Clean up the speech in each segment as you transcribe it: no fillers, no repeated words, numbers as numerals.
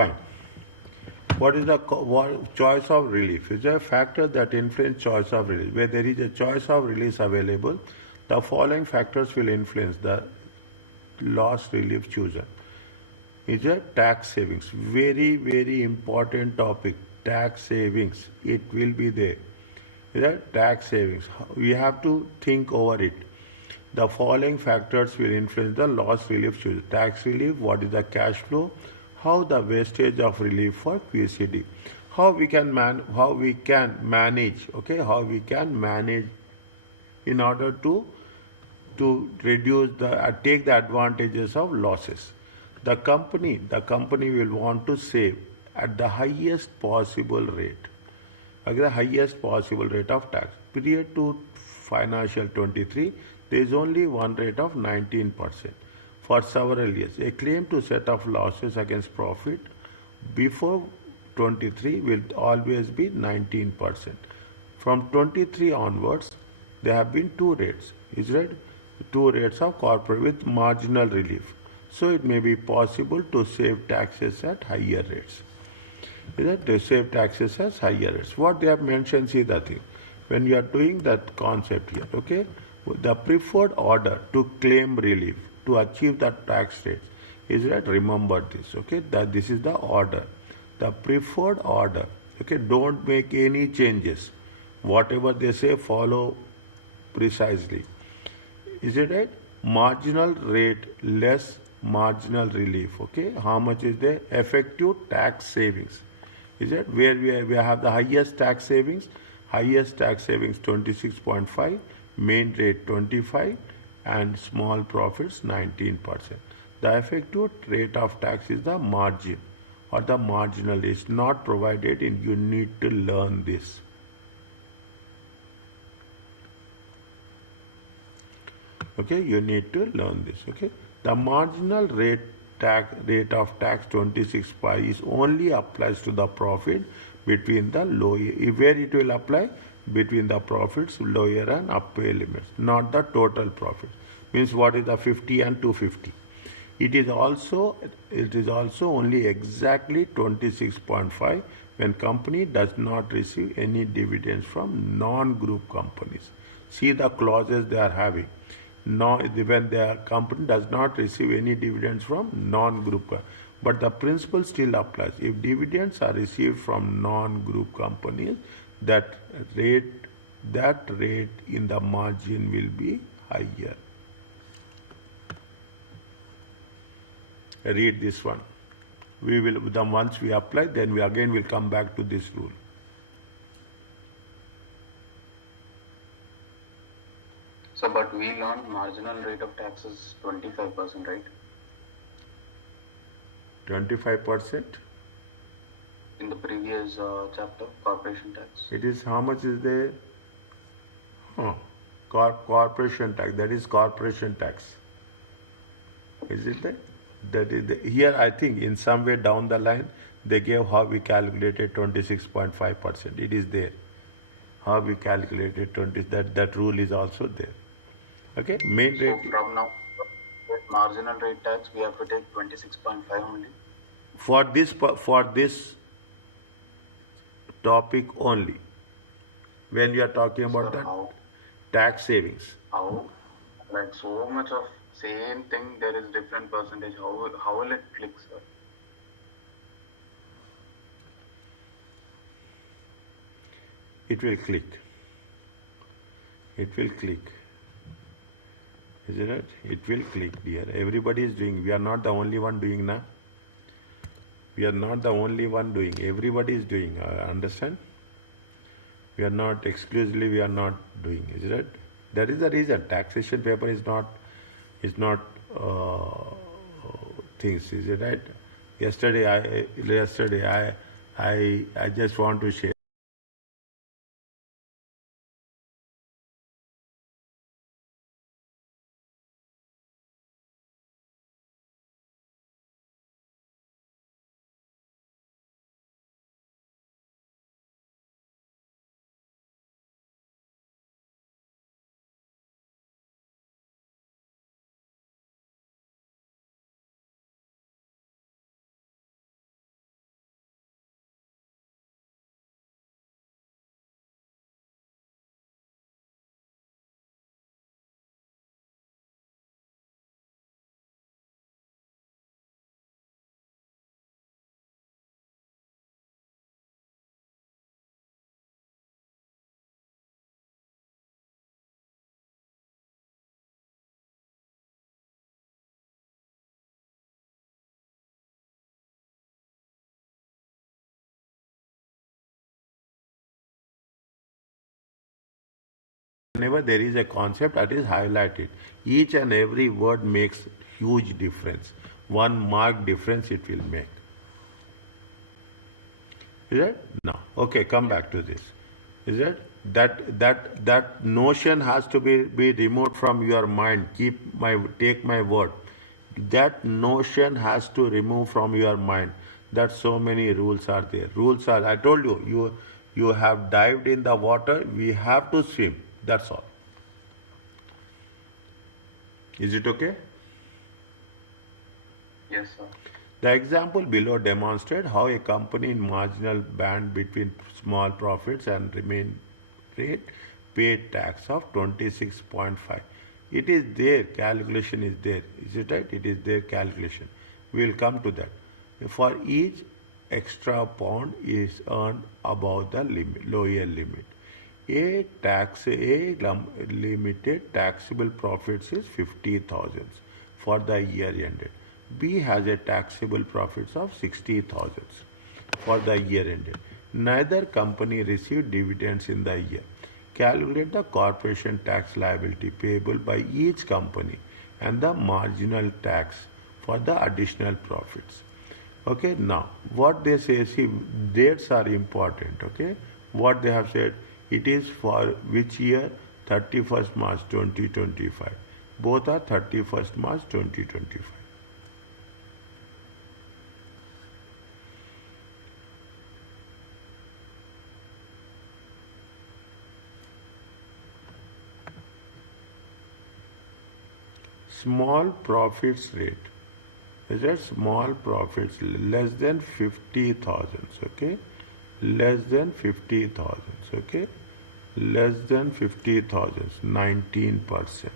Fine. What is the choice of relief? Is a factor that influences choice of relief. Where there is a choice of release available, the following factors will influence the loss relief chosen. Is a tax savings. Very, very important topic. Tax savings. It will be there. Is a tax savings. We have to think over it. The following factors will influence the loss relief chosen. Tax relief, what is the cash flow, how the wastage of relief for QCD, how we can manage, okay, how we can manage in order to reduce take the advantages of losses. The company will want to save at the highest possible rate, the highest possible rate of tax. Period to financial 23, there is only one rate of 19% for several years. A claim to set off losses against profit before 23 will always be 19%. From 23 onwards, there have been two rates. Is right? Two rates of corporate with marginal relief. So it may be possible to save taxes at higher rates. Is that they save taxes as higher rates. What they have mentioned, see the thing. When you are doing that concept here, okay, the preferred order to claim relief to achieve the tax rates is that remember this, okay, that this is the order. The preferred order, okay, don't make any changes. Whatever they say, follow precisely. Is it right? Marginal rate less marginal relief, okay? How much is the effective tax savings? Is it where we have the highest tax savings? Highest tax savings 26.5, main rate 25, and small profits 19%. The effective rate of tax is the margin or the marginal is not provided in. You need to learn this. Okay, you need to learn this. Okay, the marginal rate of tax 26.5 is only applies to the profit between the lower, where it will apply between the profits lower and upper limits, not the total profit. Means what is the 50 and 250? It is also only exactly 26.5 when company does not receive any dividends from non-group companies. See the clauses they are having. No, when the company does not receive any dividends from non-group, but the principle still applies. If dividends are received from non-group companies, that rate in the margin will be higher. Read this one. We will once we apply, then we again will come back to this rule. So, but we learned marginal rate of tax is 25%, right? 25%? In the previous chapter, corporation tax. It is how much is the corporation tax? That is corporation tax. Is it that? That is here. I think in some way down the line they gave how we calculated 26.5%. It is there. How we calculated 20. That rule is also there. Okay, main rate. So from now, marginal rate tax we have to take 26.5 only. For this topic only. When we are talking about that tax savings. How? Like so much of same thing, there is different percentage. How will it click, sir? It will click. It will click. Is it right? It will click, dear. Everybody is doing. We are not the only one doing now. We are not the only one doing. Everybody is doing. Understand? We are not exclusively. We are not doing. Is it right? That is the reason. Taxation paper is not things. Is it right? Yesterday I just want to share. whenever there is a concept, that is highlighted. Each and every word makes huge difference. One mark difference it will make. Is it? No. Okay, come back to this. Is it? That notion has to be removed from your mind. Take my word. That notion has to remove from your mind that so many rules are there. Rules are, I told you, you have dived in the water, we have to swim. That's all. Is it okay? Yes, sir. The example below demonstrates how a company in marginal band between small profits and remain rate paid tax of 26.5. It is there, calculation is there. Is it right? It is their calculation. We will come to that. For each extra pound is earned above the lower limit. Limited taxable profits is 50,000 for the year ended. B has a taxable profits of 60,000 for the year ended. Neither company received dividends in the year. Calculate the corporation tax liability payable by each company and the marginal tax for the additional profits. Okay, now what they say, see, dates are important. Okay, what they have said, it is for which year? 31st March 2025. Both are 31st March 2025. Small profits rate. Is that small profits less than 50,000? Okay, less than 50,000. Okay, less than 50,000, 19%.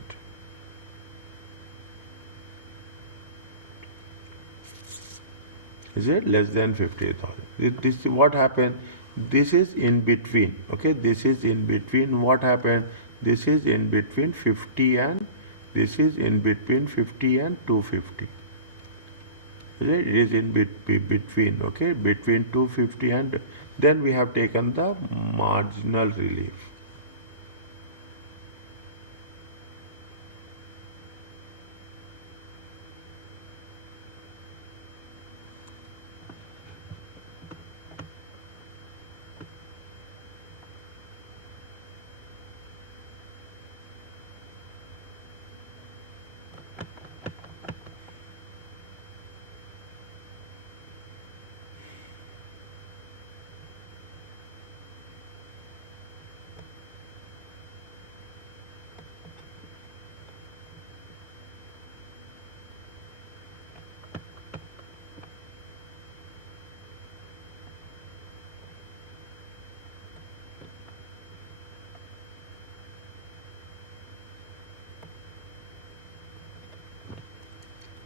Is it less than 50,000? This what happened? This is in between. Okay, this is in between. What happened? This is in between 50 and this is in between 50 and 250. It is in between, okay, between 250 and then we have taken the marginal relief.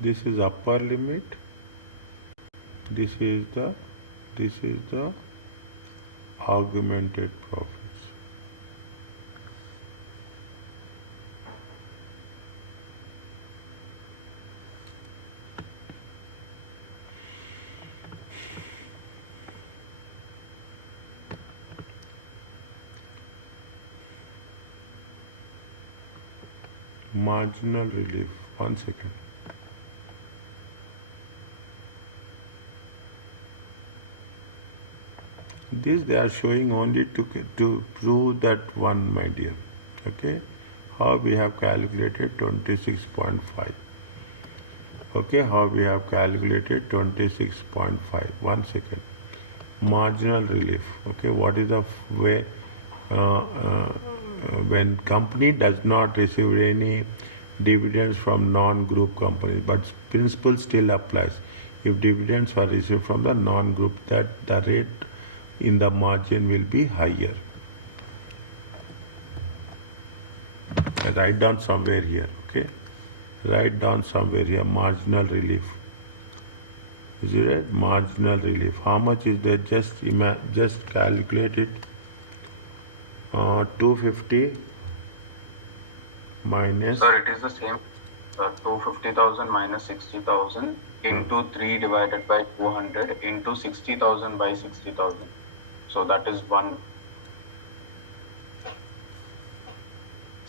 This is upper limit. This is the augmented profits. Marginal relief. 1 second. This they are showing only to prove that one, my dear. Okay, how we have calculated 26.5. Okay, how we have calculated 26.5. 1 second. Marginal relief. Okay, what is the way when company does not receive any dividends from non-group companies, but principle still applies. If dividends are received from the non-group, that the rate in the margin will be higher. Write down somewhere here, okay? Write down somewhere here, marginal relief. Is it right? Marginal relief. How much is that? Just calculate it. 250 minus. Sir, it is the same. 250,000 minus 60,000 into 3 divided by 200 into 60,000 by 60,000. So that is 1.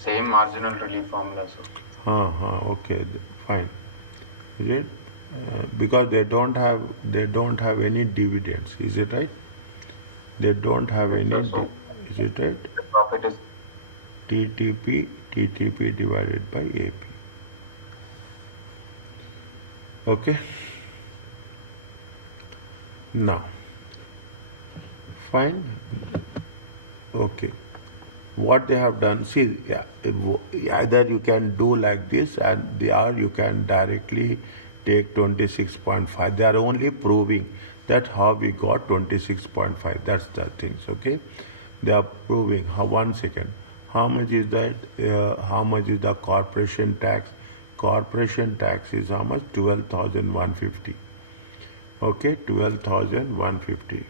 Same marginal relief formula, sir. Okay, fine. Is it? Because they don't have any dividends. Is it right? They don't have Right, any. sir. So Is it right? the profit is TTP divided by AP. Okay. Now, fine. Okay. What they have done, see, yeah, either you can do like this, or you can directly take 26.5. They are only proving that how we got 26.5. That's the things. Okay. They are proving. How, 1 second. How much is that? How much is the corporation tax? Corporation tax is how much? 12,150. Okay, 12,150.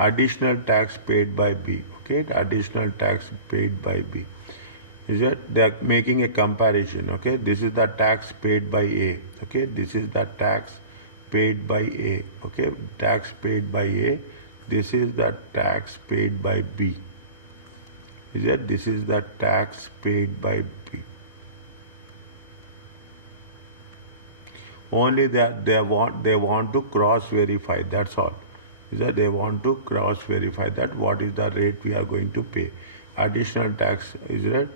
Additional tax paid by B. Okay, additional tax paid by B. Is that they are making a comparison? Okay, this is the tax paid by A. Okay, this is the tax paid by A. Okay, tax paid by A. This is the tax paid by B. Is that this is the tax paid by B? Only that they want to cross verify. That's all. Is that they want to cross verify that what is the rate we are going to pay. Additional tax is that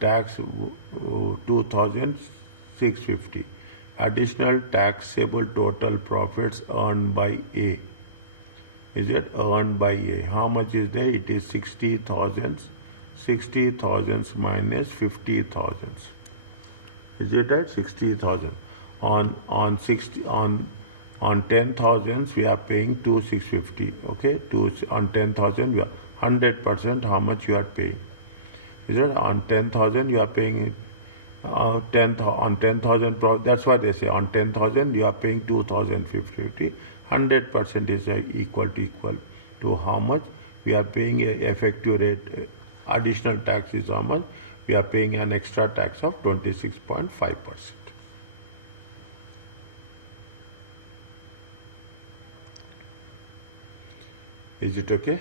tax 2,650. Additional taxable total profits earned by A. Is it earned by A? How much is there? It is 60,000. 60,000 minus 50,000. Is it right? 60,000. On 60 on 10,000 we are paying 2,650. Okay, on 10,000 we are 100%. How much you are paying? Is it on 10,000 you are paying 10,000? That's what they say. On 10,000 you are paying 2,550. 100% is equal to how much we are paying a effective rate. Additional tax is how much we are paying an extra tax of 26.5%. Is it okay?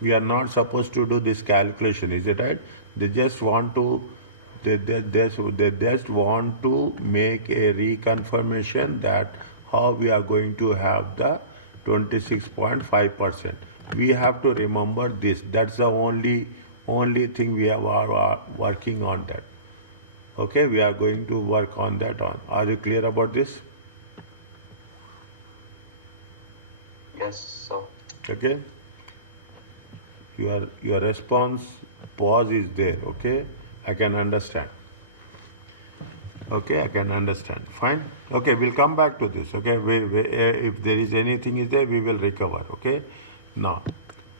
We are not supposed to do this calculation, is it right? They just want to they just want to make a reconfirmation that how we are going to have the 26.5%. We have to remember this. That's the only thing we are working on that. Okay, we are going to work on that on. Are you clear about this? yes, sir. Okay. Your response pause is there. Okay, I can understand. Okay, I can understand. Fine. Okay, we'll come back to this. Okay, if there is anything is there, we will recover. Okay, now,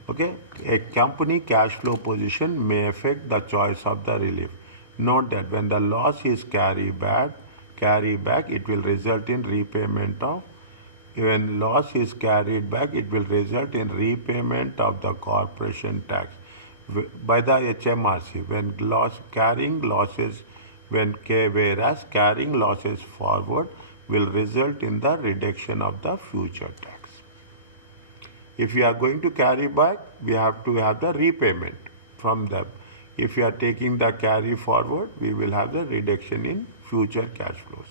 okay, a company cash flow position may affect the choice of the relief. Note that when the loss is carried back, it will result in repayment of. When loss is carried back, it will result in repayment of the corporation tax by the HMRC. Whereas carrying losses forward will result in the reduction of the future tax. If we are going to carry back, we have to have the repayment from them. If we are taking the carry forward, we will have the reduction in future cash flows.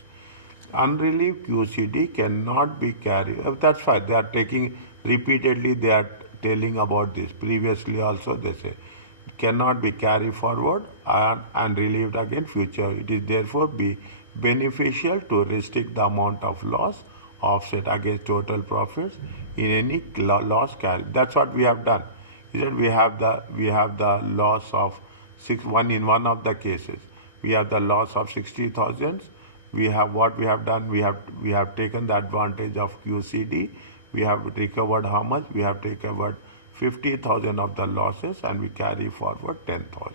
Unrelieved QCD cannot be carried. That's fine. They are taking repeatedly. They are telling about this. Previously also they say cannot be carried forward and relieved again future. It is therefore be beneficial to restrict the amount of loss offset against total profits in any loss carry. That's what we have done. Is that we have the loss of in one of the cases. We have the loss of 60,000. We have what we have done. We have taken the advantage of QCD. We have recovered how much? We have recovered 50,000 of the losses, and we carry forward 10,000.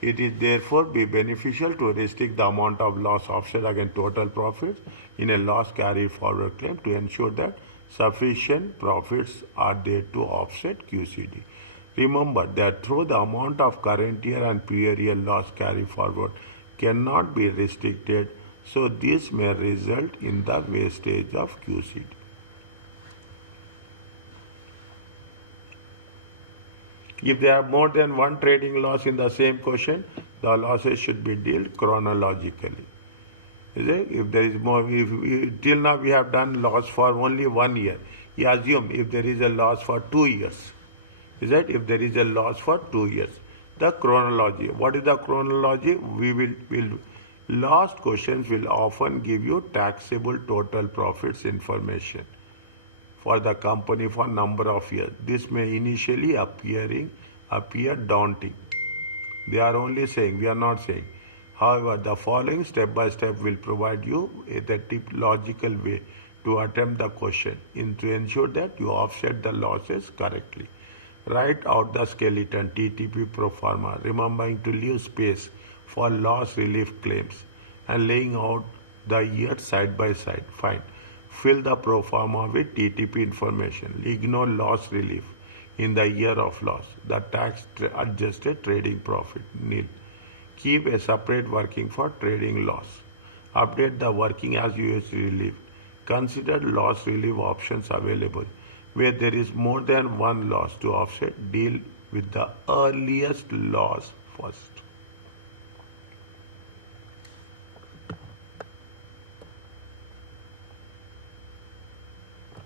It is therefore be beneficial to restrict the amount of loss offset against total profits in a loss carry forward claim to ensure that sufficient profits are there to offset QCD. Remember that though the amount of current year and prior year loss carry forward cannot be restricted, so this may result in the wastage of QCD. If there are more than one trading loss in the same question, the losses should be dealt chronologically. Is it? If there is more, till now we have done loss for only 1 year. You assume if there is a loss for 2 years, is that if there is a loss for 2 years, the chronology. What is the chronology? Will last questions will often give you taxable total profits information for the company for number of years. This may initially appear daunting. They are only saying, we are not saying. However, the following step by step will provide you the logical way to attempt the question to ensure that you offset the losses correctly. Write out the skeleton TTP pro forma, remembering to leave space for loss relief claims and laying out the years side by side. Fine. Fill the pro forma with TTP information. Ignore loss relief in the year of loss. The tax adjusted trading profit nil. Keep a separate working for trading loss. Update the working as US relief. Consider loss relief options available. Where there is more than one loss to offset, deal with the earliest loss first.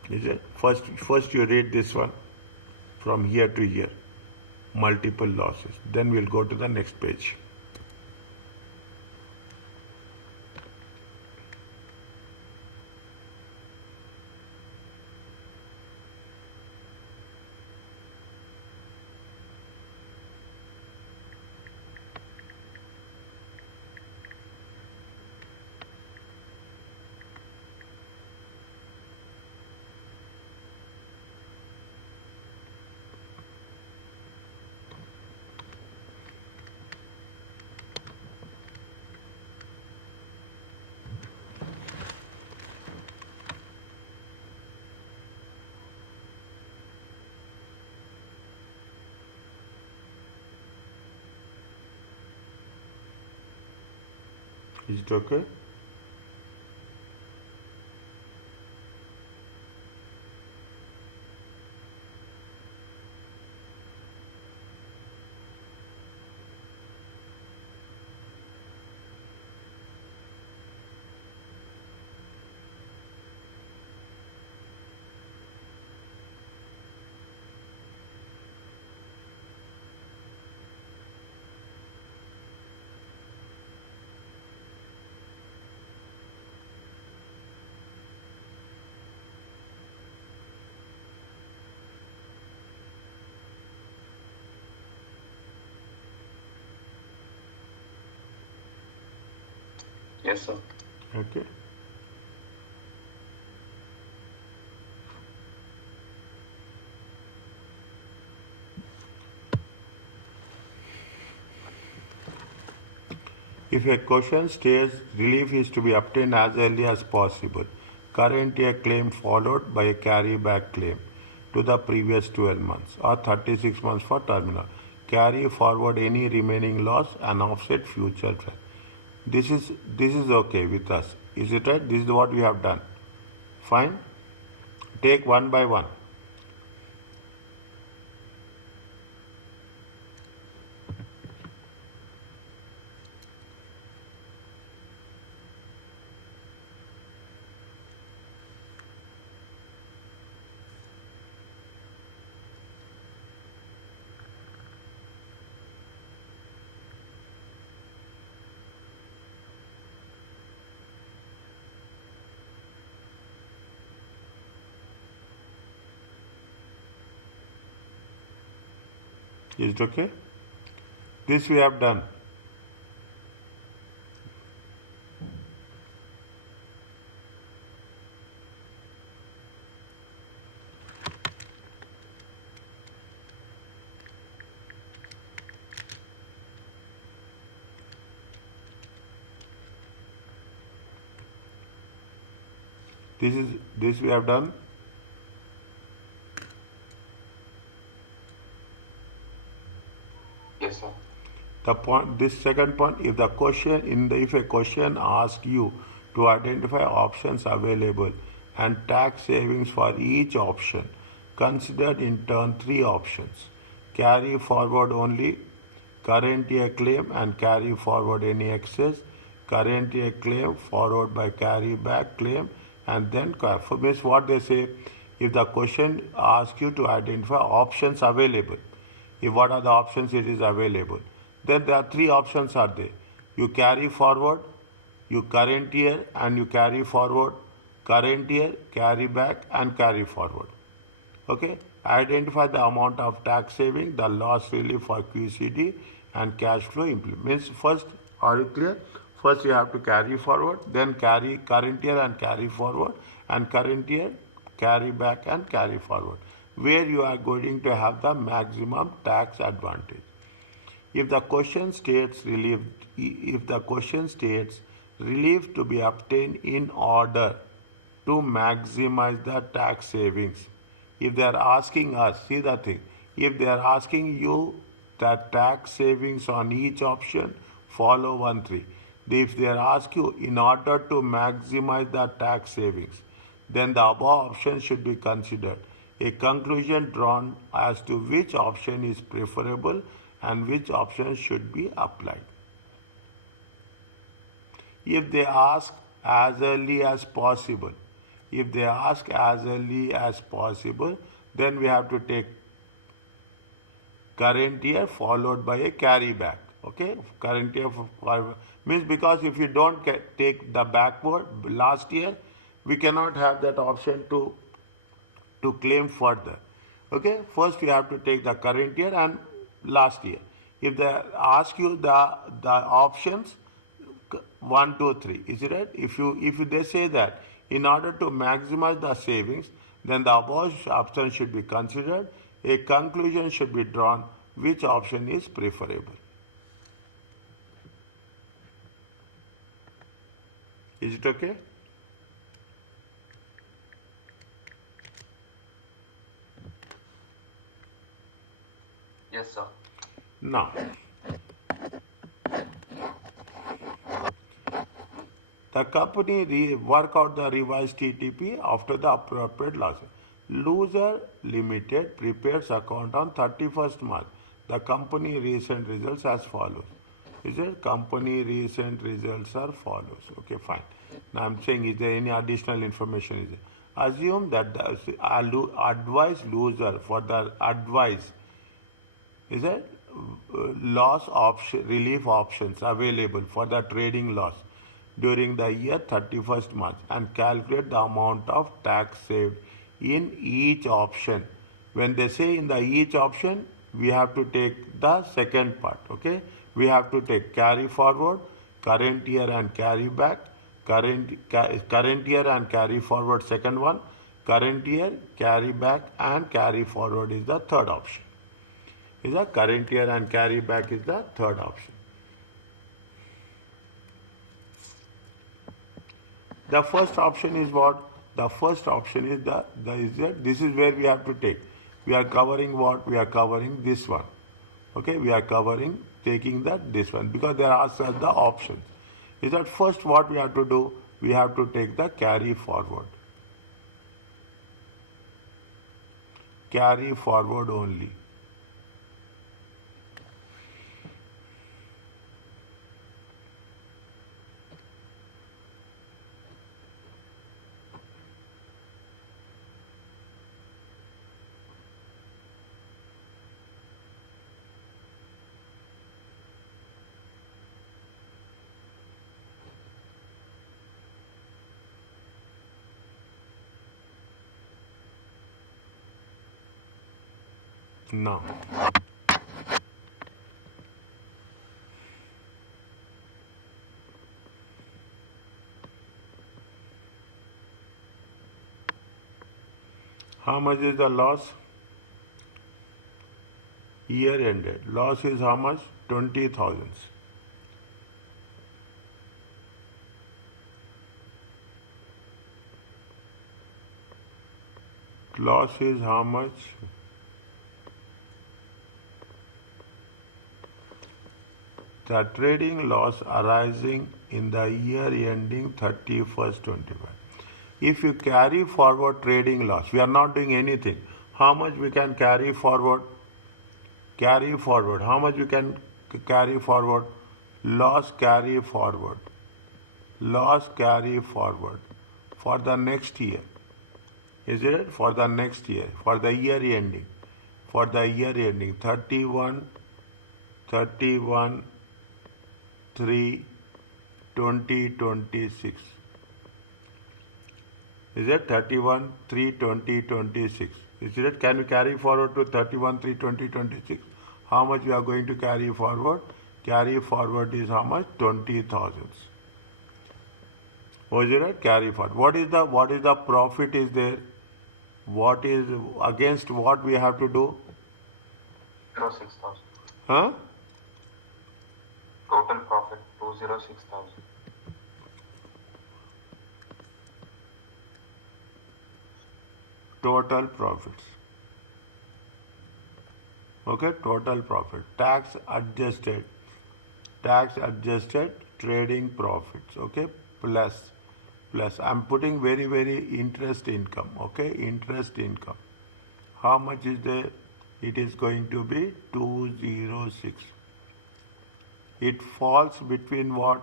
Is it? First you read this one from here to here, multiple losses. Then we'll go to the next page. Is it okay? Yes, sir. Okay. If a question states relief is to be obtained as early as possible, current year claim followed by a carryback claim to the previous 12 months or 36 months for terminal, carry forward any remaining loss and offset future trend. This is okay with us. Is it right? This is what we have done. Fine. Take one by one. Is it okay? This we have done. This we have done. Yes, sir. The point, this second point, if a question asks you to identify options available and tax savings for each option, consider in turn three options: carry forward only, current year claim and carry forward any excess, current year claim followed by carry back claim, and then means what they say. If the question asks you to identify options available, if what are the options it is available, then there are three options are there. You carry forward, you current year and you carry forward, current year, carry back and carry forward. Okay, identify the amount of tax saving, the loss relief for QCD and cash flow implement. Means first, are you clear? First you have to carry forward, then carry current year and carry forward, and current year carry back and carry forward, where you are going to have the maximum tax advantage. If the question states relief to be obtained in order to maximize the tax savings, if they are asking us, see the thing, if they are asking you the tax savings on each option, follow 1-3. If they are ask you in order to maximize the tax savings, then the above option should be considered. A conclusion drawn as to which option is preferable and which option should be applied. If they ask as early as possible, then we have to take current year followed by a carry back. Okay, current year means, because if you don't take the backward last year, we cannot have that option to claim further. Okay, first you have to take the current year and last year. If they ask you the options 1, 2, 3, is it right? If they say that in order to maximize the savings, then the above option should be considered. A conclusion should be drawn which option is preferable. Is it okay? Yes, sir. Now, the company work out the revised TTP after the appropriate loss. Loser Limited prepares account on 31st March. The company recent results as follows. Is it? Company recent results are follows. Okay, fine. Now I'm saying, is there any additional information? Is there? Assume that the advice loser for the advice is it loss option relief options available for the trading loss during the year 31st March and calculate the amount of tax saved in each option. When they say in the each option, we have to take the second part. Okay, we have to take carry forward, current year and carry back, current year and carry forward second one, current year, carry back and carry forward is the third option. Is the current year and carry back is the third option. The first option is what? The first option is this is where we have to take. We are covering what? We are covering this one. Okay, we are covering taking this one because there are such the options. Is that first what we have to do? We have to take the carry forward. Carry forward only. Now, how much is the loss? Year ended. Loss is how much? 20,000. Loss is how much? The trading loss arising in the year ending 31st 25. If you carry forward trading loss, we are not doing anything. How much we can carry forward? Carry forward. How much we can carry forward? Loss carry forward. Loss carry forward for the next year. Is it? For the next year. For the year ending. For the year ending 31 3 2026. Is it 31 3 2026? Is it? Can we carry forward to 31 3 2026? How much we are going to carry forward? Carry forward is how much? 20,000. Was it right? Carry forward. What is the profit is there? What is against what we have to do? 206,000. Huh? Total profit 206,000. Total profits. Okay, total profit. Tax adjusted trading profits. Okay, plus. I'm putting very interest income. Okay, interest income. How much is there? It is going to be 206. It falls between what?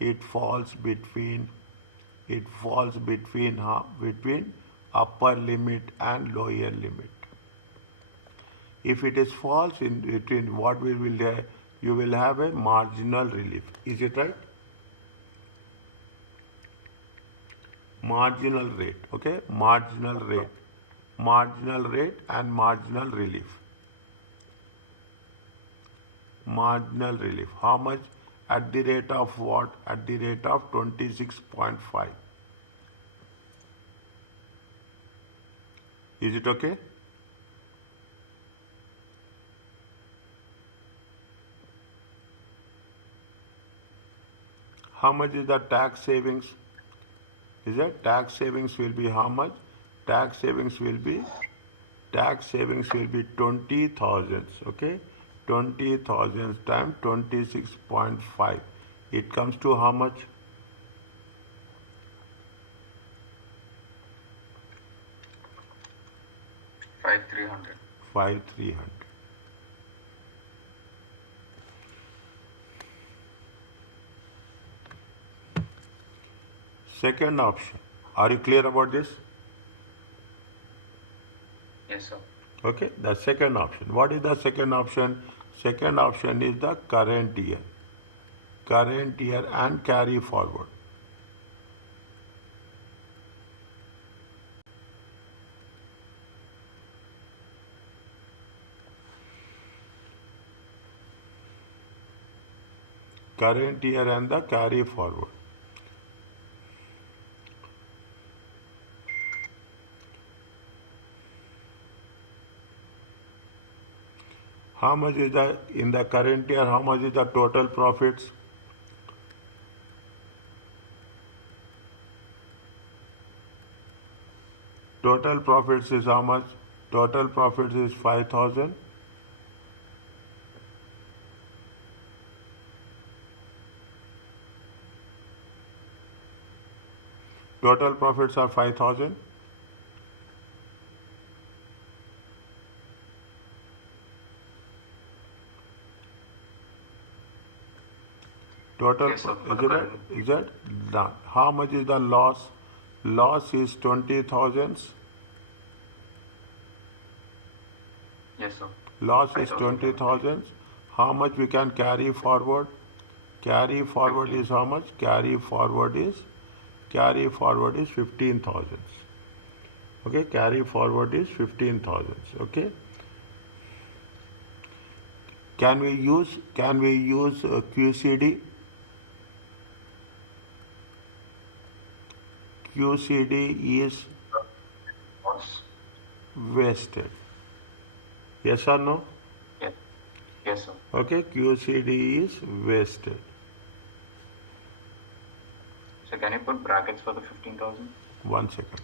It falls between upper limit and lower limit. If it is false in between, what will be there? You will have a marginal relief. Is it right? Marginal rate. Okay, marginal rate and marginal relief. Marginal relief. How much? At the rate of what? At the rate of 26.5. Is it okay? How much is the tax savings? Is that tax savings will be how much? Tax savings will be 20,000. Okay, 20,000 times 26.5. It comes to how much? 5,300. 5,300. Second option. Are you clear about this? Yes, sir. Okay, the second option. What is the second option? Second option is the current year. Current year and carry forward. Current year and the carry forward. How much is the, in the current year, how much is the total profits? Total profits is how much? Total profits is 5,000. Total profits are 5,000. Total, Yes, sir. is that done? How much is the loss? Loss is 20,000. Yes, sir. Loss is 5,000. 20,000. How much we can carry forward? Carry forward is how much? Carry forward is 15,000. Okay, carry forward is 15,000. Okay. Can we use QCD? QCD is Loss. wasted. Yes or no? Yes. Yes, sir. Okay, QCD is wasted. So can you put brackets for the 15,000? 1 second.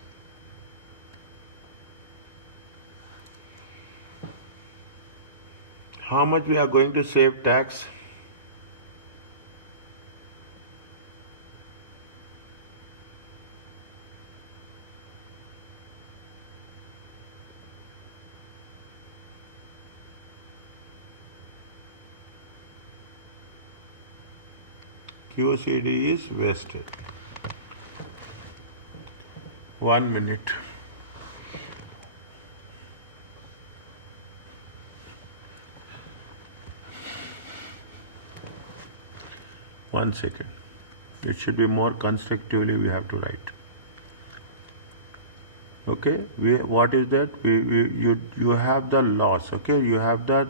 How much we are going to save tax? QCD is wasted. 1 minute. One second. It should be more constructively we have to write. Okay, what is that? You have the loss. Okay, you have that.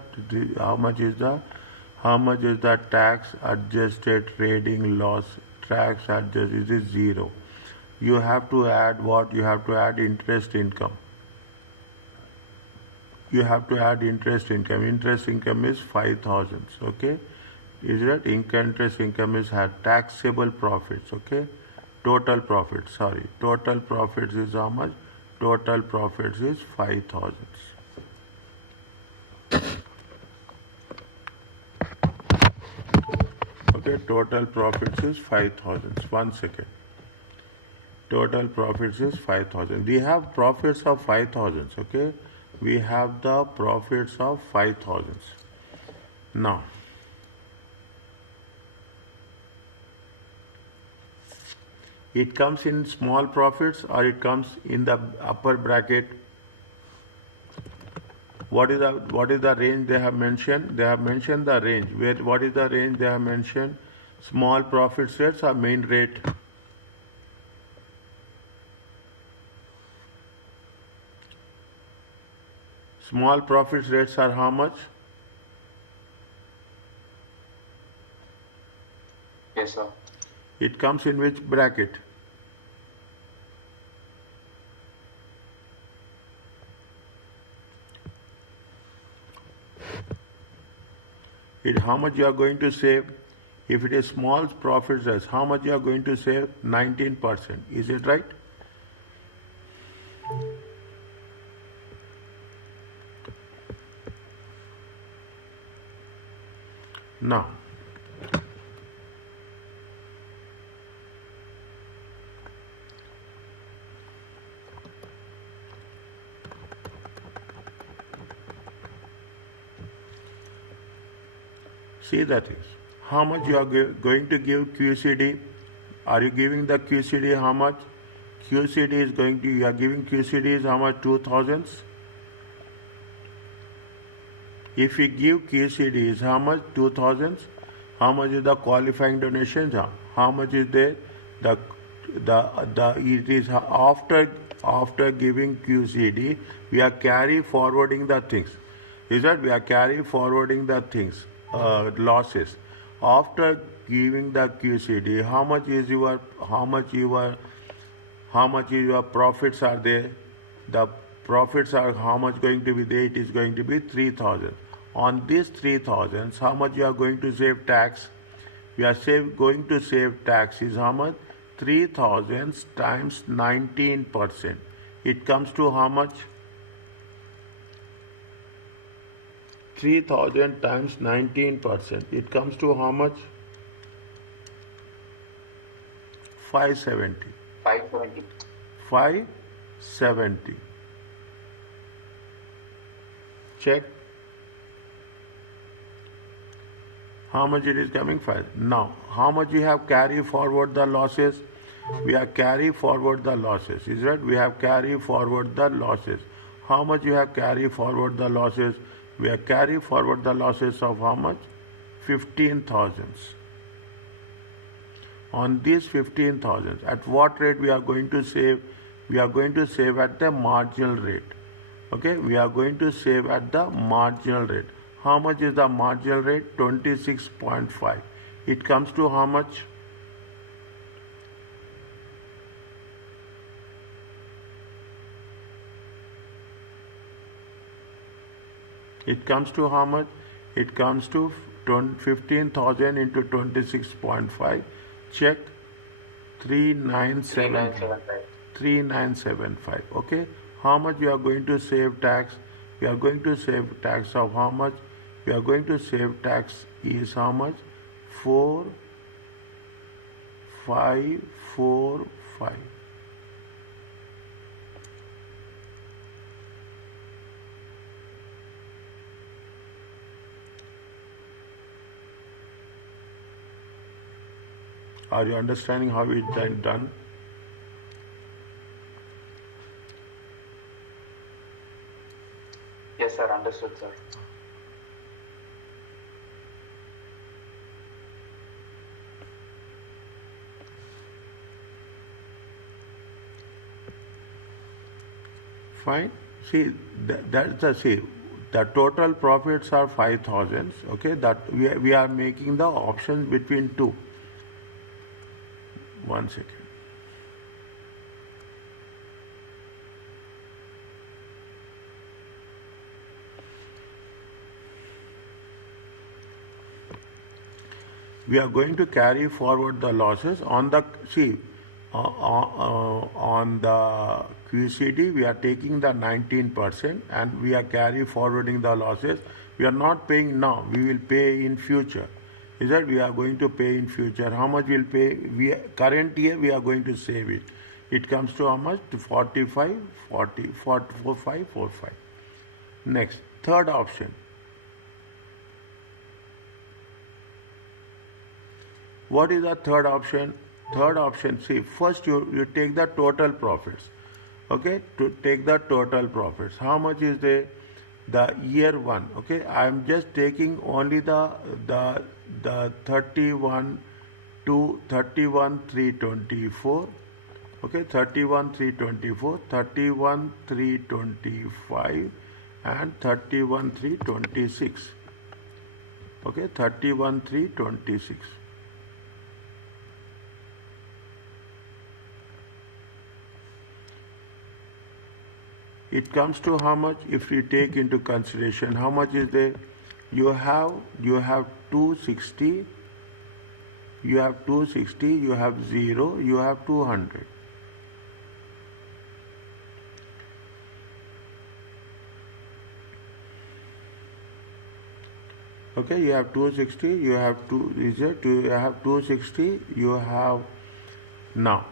How much is the tax adjusted trading loss? Tax adjusted is 0. You have to add what? You have to add interest income. You have to add interest income. Interest income is 5,000. Okay, is that interest income is taxable profits? Okay, total profits. Sorry, total profits is how much? Total profits is 5,000. Okay, total profits is 5,000. 1 second. Total profits is 5,000. We have profits of 5,000. Okay, we have the profits of 5,000. Now, it comes in small profits or it comes in the upper bracket. What is the range they have mentioned? They have mentioned the range. What is the range they have mentioned? Small profit rates are main rate. Small profit rates are how much? Yes, sir. It comes in which bracket? How much you are going to save? If it is small profit rates, how much you are going to save? 19%. Is it right? Now, see that is how much you are going to give QCD. Are you giving the QCD how much? QCD is going to, you are giving QCD is how much? 2,000. If we give QCD is how much? 2,000. How much is the qualifying donations? How much is there? It is after giving QCD, we are carry forwarding the things. Is that we are carry forwarding the things, losses. After giving the QCD, how much is your profits are there? The profits are how much going to be there? It is going to be 3,000. On this 3,000, how much you are going to save tax? We are going to save tax is how much? 3,000 times 19%. It comes to how much? 3,000 times 19%. It comes to how much? 570. 520. 570. Check. How much it is coming? 5. Now, how much you have carry forward the losses? We have carry forward the losses. Is that we have carry forward the losses. How much you have carry forward the losses? We have carry forward the losses of how much? 15,000. On these 15,000, at what rate we are going to save? We are going to save at the marginal rate. Okay, we are going to save at the marginal rate. How much is the marginal rate? 26.5. It comes to how much? It comes to how much? It comes to 15,000 into 26.5. Check. 3975. 3975. Okay. How much you are going to save tax? We are going to save tax of how much? we are going to save tax is how much? 4545. Are you understanding how it's done? Yes, sir. Understood, sir. Fine. See, that's the see. The total profits are 5,000. Okay, that we are making the options between two. 1 second. We are going to carry forward the losses on the on the QCD. We are taking the 19% and we are carry forwarding the losses. We are not paying now. We will pay in future. Is that we are going to pay in future? How much we'll pay? Current year we are going to save it. It comes to how much? To 45, 40, 45, 45. Next, third option. What is the third option? Third option, see, first you take the total profits. Okay, to take the total profits. How much is the year one? Okay, I am just taking only the 31 to 31,324. Okay, 31,324, 31,325, and 31,326. Okay, 31,326. It comes to how much if we take into consideration how much is there? You have 260, you have 260, you have 0, you have 200. Okay, you have 260, you have you have 260, you have now.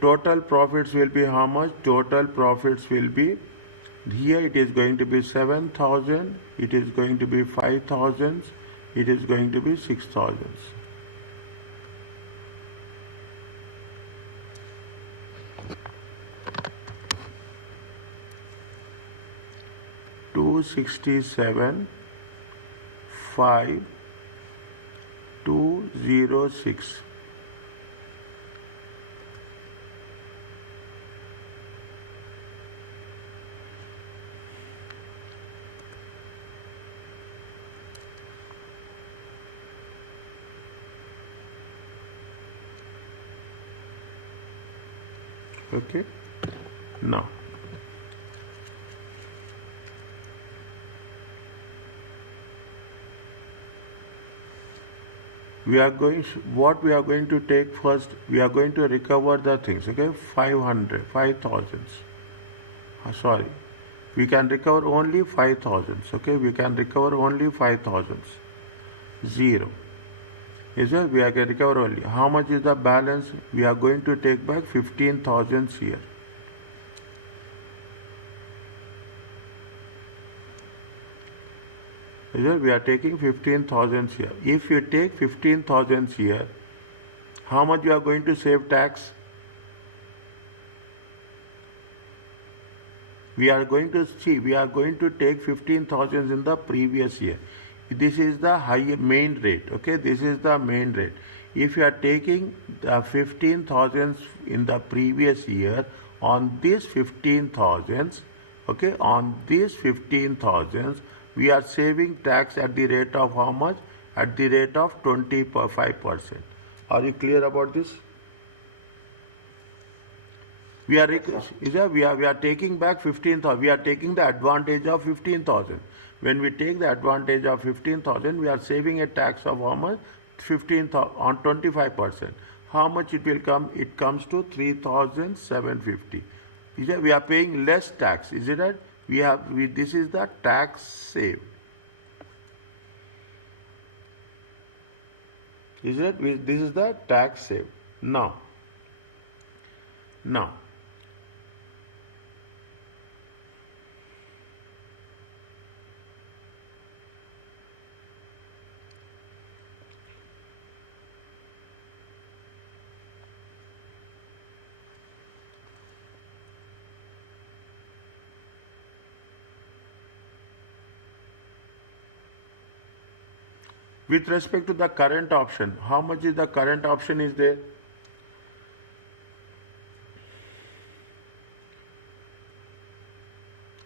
Total profits will be how much? Total profits will be, here it is going to be 7,000, it is going to be 5,000, it is going to be 6,000. $267,506. Okay, now what we are going to take first, we are going to recover the things. Okay, 5,000. Sorry, we can recover only 5,000. Okay, we can recover only 5,000. 0. Is that we are going to recover only. How much is the balance? We are going to take back 15,000 here. Is that we are taking 15,000 here. If you take 15,000 here, how much you are going to save tax? We are going to see, we are going to take 15,000 in the previous year. This is the main rate. Okay, this is the main rate. If you are taking the 15,000 in the previous year, on these 15,000, okay, on these 15,000, we are saving tax at the rate of how much? At the rate of 25%. Are you clear about this? We are taking back 15,000. We are taking the advantage of 15,000. When we take the advantage of 15,000, we are saving a tax of how much? 15,000 on 25%. How much it will come? It comes to 3,750. We are paying less tax. Is it right? this is the tax saved. Is it? This is the tax saved. Now, with respect to the current option, how much is the current option is there?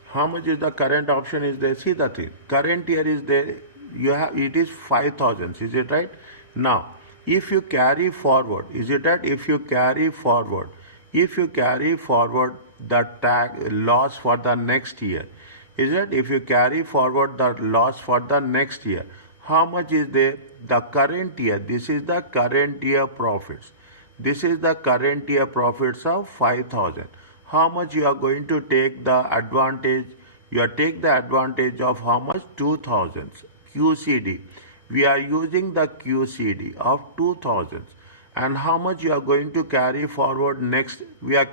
How much is the current option is there? See the thing. Current year is there. You have it is 5,000. Is it right? Now, if you carry forward, is it right? If you carry forward the tax loss for the next year, is it? If you carry forward the loss for the next year, how much is there? The current year. This is the current year profits. This is the current year profits of 5,000. How much you are going to take the advantage? You are take the advantage of how much? 2,000 QCD. We are using the QCD of 2,000. And how much you are going to carry forward next? We are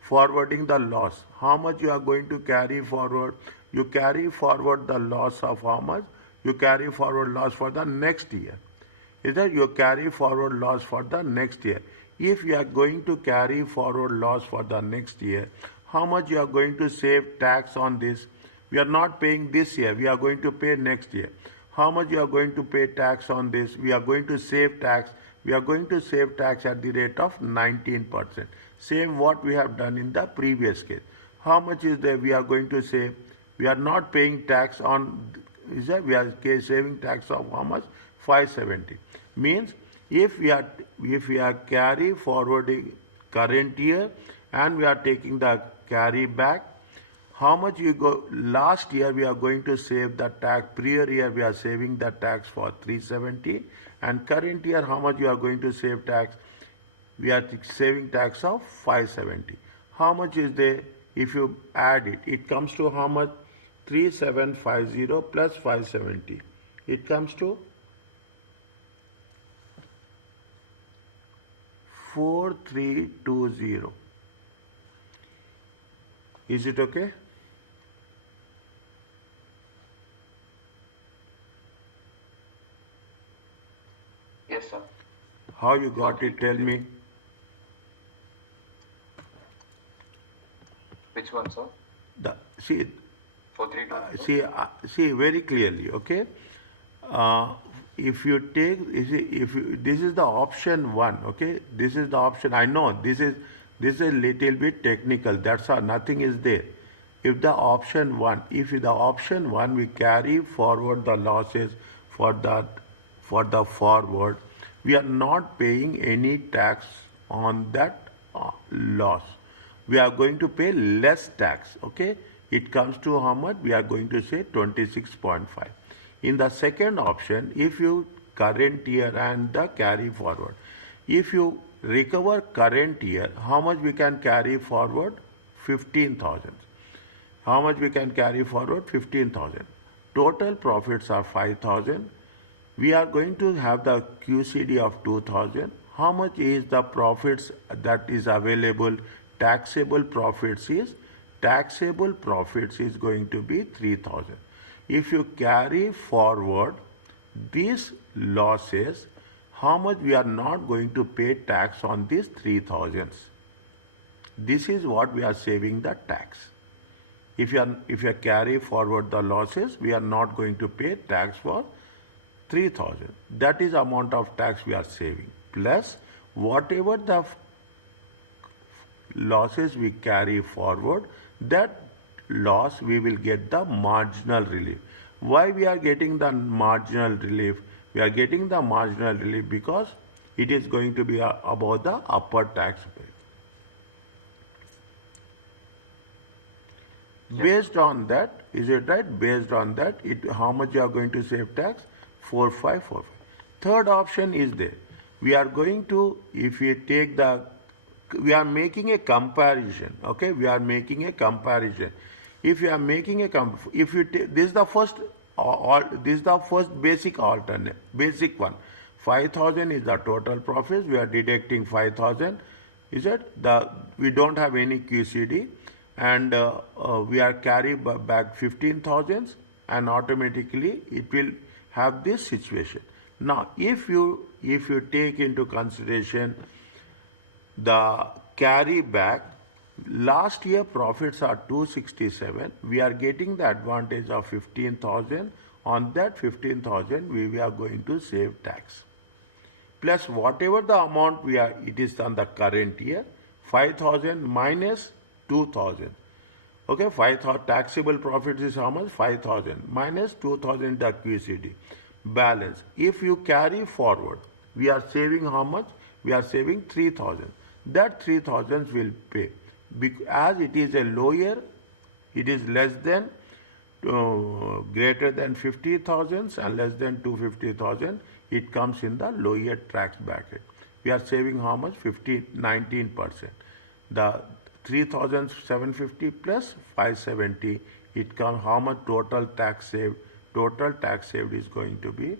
forwarding the loss. How much you are going to carry forward? You carry forward the loss of how much? You carry forward loss for the next year. Is that you carry forward loss for the next year? If you are going to carry forward loss for the next year, how much you are going to save tax on this? We are not paying this year. We are going to pay next year. How much you are going to pay tax on this? We are going to save tax. We are going to save tax at the rate of 19%. Same what we have done in the previous case. How much is there we are going to save? We are not paying tax on, is that we are saving tax of how much? 570. Means if we are carry forwarding current year and we are taking the carry back, how much you go last year we are going to save the tax, prior year we are saving the tax for 370, and current year how much you are going to save tax? We are saving tax of 570. How much is there? If you add it, it comes to how much? 3750 plus 570. It comes to 4320. Is it okay? Yes, sir. How you got it? Tell me. Which one, sir? See, 4320. see very clearly. Okay. If you take, this is the option one. Okay. This is the option. I know this is a little bit technical. That's all. Nothing is there. If the option one we carry forward the losses for the forward, we are not paying any tax on that loss. We are going to pay less tax. Okay. It comes to how much? We are going to say 26.5. In the second option, if you current year and the carry forward, if you recover current year, how much we can carry forward? 15,000. How much we can carry forward? 15,000. Total profits are 5,000. We are going to have the QCD of 2,000. How much is the profits that is available? Taxable profits is going to be 3,000. If you carry forward these losses, how much we are not going to pay tax on these 3,000. This is what we are saving the tax. If you carry forward the losses, we are not going to pay tax for 3,000. That is amount of tax we are saving. Plus whatever the losses we carry forward, that loss we will get the marginal relief. Why we are getting the marginal relief? We are getting the marginal relief because it is going to be above the upper tax rate. Yes. Based on that, is it right? Based on that, how much you are going to save tax? 4545. Third option is there. We are going to, if we take we are making a comparison. Okay, we are making a comparison. If you are making a if you take, this is the first this is the first basic alternate, basic one. 5,000 is the total profits. We are deducting 5,000. Is it the we don't have any QCD, and we are carry back 15,000, and automatically it will have this situation. Now, if you take into consideration the carry back, last year profits are 267. We are getting the advantage of 15,000. On that 15,000, we are going to save tax. Plus whatever the amount it is on the current year, 5,000 minus 2,000. Okay, 5,000 taxable profits is how much? 5,000 minus 2,000 the QCD. Balance. If you carry forward, we are saving how much? We are saving 3,000. That 3,000 will pay. As it is a lower, it is less than, greater than 50,000 and less than 250,000, it comes in the lower tax bracket. We are saving how much? 19%. The 3,750 plus 570, it comes how much total tax saved? Total tax saved is going to be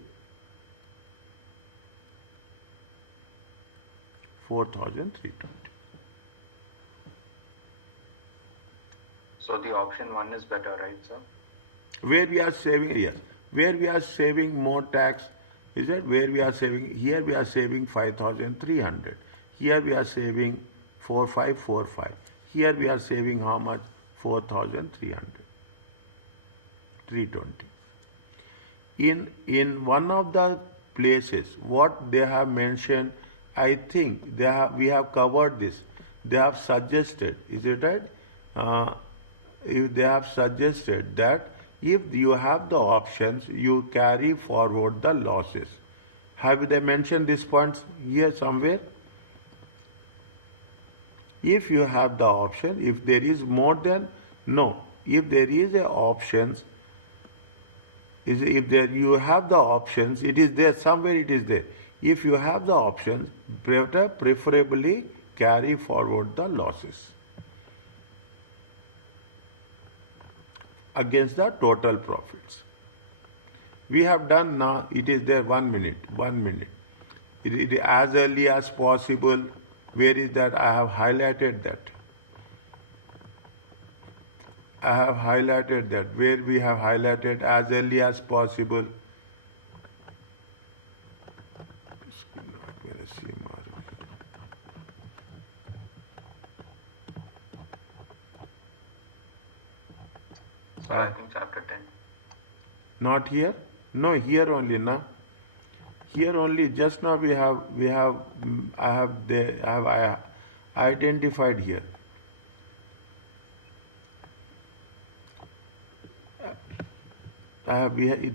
4,320. So the option 1 is better, right, sir? Where we are saving, yes. Where we are saving more tax, is that where we are saving, here we are saving 5,300. Here we are saving 4,545. Here we are saving how much? 4,300. 320. In one of the places, what they have mentioned, I think we have covered this. They have suggested, is it right? If they have suggested that if you have the options, you carry forward the losses. Have they mentioned these points here somewhere? If you have the option, if there is more than, no. If there is a options, if there you have the options, it is there, somewhere it is there. If you have the options, better preferably carry forward the losses against the total profits. We have done now, it is there 1 minute. It as early as possible. Where is that? I have highlighted that. I have highlighted that. Where we have highlighted as early as possible. So I think chapter 10. Not here? No, here only, na. Here only. Just now I have identified here.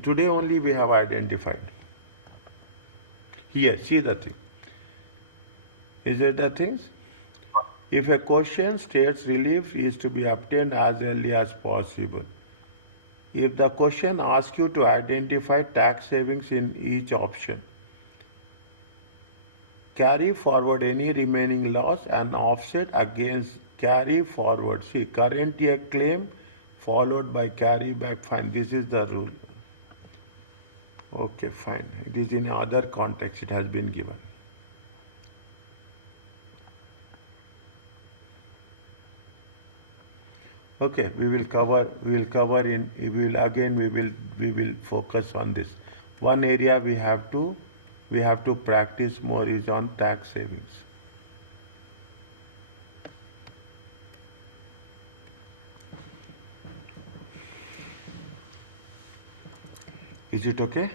Today only we have identified. Here, see the thing. Is it the things? If a question states relief is to be obtained as early as possible. If the question asks you to identify tax savings in each option, carry forward any remaining loss and offset against carry forward. See, current year claim followed by carry back. Fine, this is the rule. Okay, fine. It is in other context, it has been given. Okay, we will focus on this. One area we have to practice more is on tax savings. Is it okay?